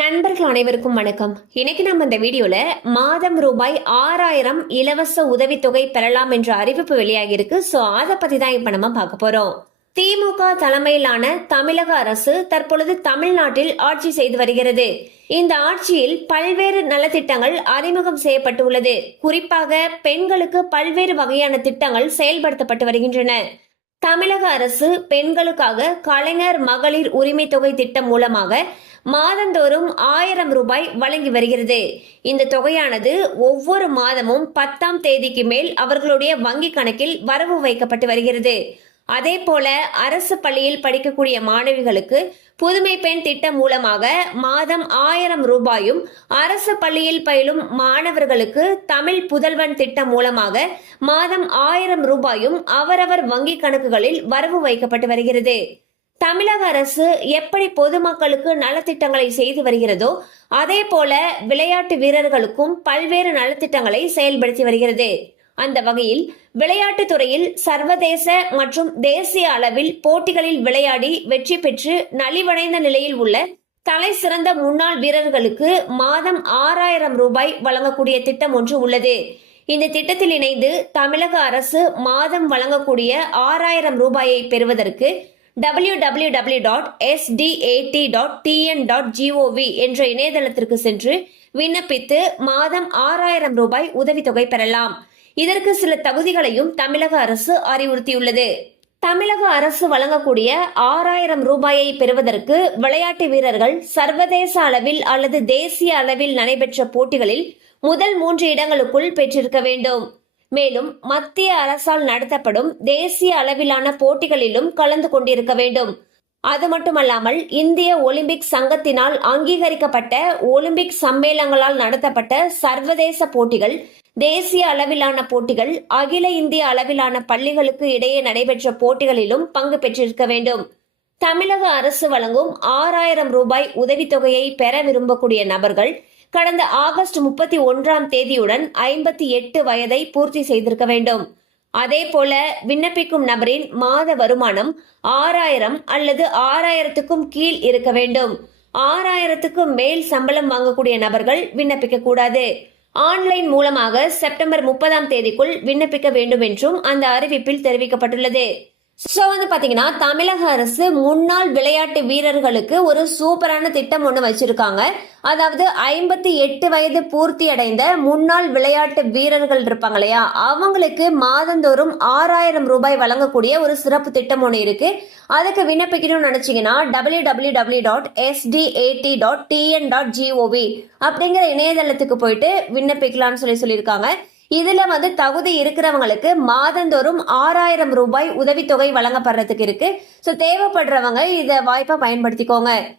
நண்பர்கள் அனைவருக்கும் வணக்கம். இன்னைக்கு நம்ம இந்த வீடியோல மாதம் ரூபாய் ஆறாயிரம் இலவச உதவித்தொகை பெறலாம் என்ற அறிவிப்பு வெளியாகி இருக்கு சோ அதை பத்தி தான் இப்ப நம்ம பார்க்க போறோம். திமுக தலைமையிலான தமிழக அரசு தற்பொழுது தமிழ்நாட்டில் ஆட்சி செய்து வருகிறது. இந்த ஆட்சியில் பல்வேறு நலத்திட்டங்கள் அறிமுகம் செய்யப்பட்டுள்ளது. குறிப்பாக பெண்களுக்கு பல்வேறு வகையான திட்டங்கள் செயல்படுத்தப்பட்டு வருகின்றன. தமிழக அரசு பெண்களுக்காக கலைஞர் மகளிர் உரிமை தொகை திட்டம் மூலமாக மாதந்தோறும் ஆயிரம் ரூபாய் வழங்கி வருகிறது. இந்த தொகையானது ஒவ்வொரு மாதமும் பத்தாம் தேதிக்கு மேல் அவர்களுடைய வங்கி கணக்கில் வரவு வைக்கப்பட்டு வருகிறது. அதே போல அரசு பள்ளியில் படிக்கக்கூடிய மாணவிகளுக்கு புதுமை பெண் திட்டம் மூலமாக மாதம் ஆயிரம் ரூபாயும் அரசு பள்ளியில் பயிலும் மாணவர்களுக்கு தமிழ் புதல்வன் திட்டம் மூலமாக மாதம் ஆயிரம் ரூபாயும் அவரவர் வங்கி கணக்குகளில் வரவு வைக்கப்பட்டு வருகிறது. தமிழக அரசு எப்படி பொதுமக்களுக்கு நலத்திட்டங்களை செய்து வருகிறதோ அதே போல விளையாட்டு வீரர்களுக்கும் பல்வேறு நலத்திட்டங்களை செயல்படுத்தி வருகிறது. அந்த வகையில் விளையாட்டுத் துறையில் சர்வதேச மற்றும் தேசிய அளவில் போட்டிகளில் விளையாடி வெற்றி பெற்று நலிவடைந்த நிலையில் உள்ள தலை சிறந்த முன்னாள் வீரர்களுக்கு மாதம் ஆறாயிரம் ரூபாய் வழங்கக்கூடிய திட்டம் ஒன்று உள்ளது. இந்த திட்டத்தில் இணைந்து தமிழக அரசு மாதம் வழங்கக்கூடிய ஆறாயிரம் ரூபாயை பெறுவதற்கு W W W dot STAD dot TN dot GOV என்ற இணையதளத்திற்கு சென்று விண்ணப்பித்து மாதம் ஆறாயிரம் ரூபாய் உதவித்தொகை பெறலாம். இதற்கு சில தகுதிகளையும் தமிழக அரசு அறிவுறுத்தியுள்ளது. தமிழக அரசு வழங்கக்கூடிய ஆறாயிரம் ரூபாயை பெறுவதற்கு விளையாட்டு வீரர்கள் சர்வதேச அளவில் அல்லது தேசிய அளவில் நடைபெற்ற போட்டிகளில் முதல் மூன்று இடங்களுக்குள் பெற்றிருக்க வேண்டும். மேலும் மத்திய அரசால் நடத்தப்படும் தேசிய அளவிலான போட்டிகளிலும் கலந்து கொண்டிருக்க வேண்டும். அது மட்டுமல்லாமல் இந்திய ஒலிம்பிக் சங்கத்தினால் அங்கீகரிக்கப்பட்ட ஒலிம்பிக் சம்மேளங்களால் நடத்தப்பட்ட சர்வதேச போட்டிகள் தேசிய அளவிலான போட்டிகள் அகில இந்திய அளவிலான பள்ளிகளுக்கு இடையே நடைபெற்ற போட்டிகளிலும் பங்கு பெற்றிருக்க வேண்டும். தமிழக அரசு வழங்கும் ஆறாயிரம் ரூபாய் உதவித்தொகையை பெற விரும்பக்கூடிய நபர்கள் கடந்த ஆகஸ்ட் முப்பத்தி ஒன்றாம் தேதியுடன் ஐம்பத்தி எட்டு வயதை பூர்த்தி செய்திருக்க வேண்டும். அதேபோல விண்ணப்பிக்கும் நபரின் மாத வருமானம் ஆறாயிரம் அல்லது ஆறாயிரத்துக்கும் கீழ் இருக்க வேண்டும். ஆறாயிரத்துக்கும் மேல் சம்பளம் வாங்கக்கூடிய நபர்கள் விண்ணப்பிக்க கூடாது. ஆன்லைன் மூலமாக செப்டம்பர் முப்பதாம் தேதிக்குள் விண்ணப்பிக்க வேண்டும் என்றும் அந்த அறிவிப்பில் தெரிவிக்கப்பட்டுள்ளது. ஸோ வந்து பார்த்தீங்கன்னா தமிழக அரசு முன்னாள் விளையாட்டு வீரர்களுக்கு ஒரு சூப்பரான திட்டம் ஒன்று வச்சிருக்காங்க. அதாவது ஐம்பத்தி எட்டு வயது பூர்த்தி அடைந்த முன்னாள் விளையாட்டு வீரர்கள் இருப்பாங்க இல்லையா? அவங்களுக்கு மாதந்தோறும் ஆறாயிரம் ரூபாய் வழங்கக்கூடிய ஒரு சிறப்பு திட்டம் ஒன்று இருக்கு. அதுக்கு விண்ணப்பிக்கணும்னு நினைச்சீங்கன்னா W W W dot STAD dot TN dot GOV அப்படிங்கிற இணையதளத்துக்கு போயிட்டு விண்ணப்பிக்கலாம்னு சொல்லி சொல்லியிருக்காங்க. இதுல வந்து தகுதி இருக்கிறவங்களுக்கு மாதந்தோறும் ஆறாயிரம் ரூபாய் உதவித்தொகை வழங்கப்படுறதுக்கு இருக்கு. ஸோ தேவைப்படுறவங்க இதை வாய்ப்பை பயன்படுத்திக்கோங்க.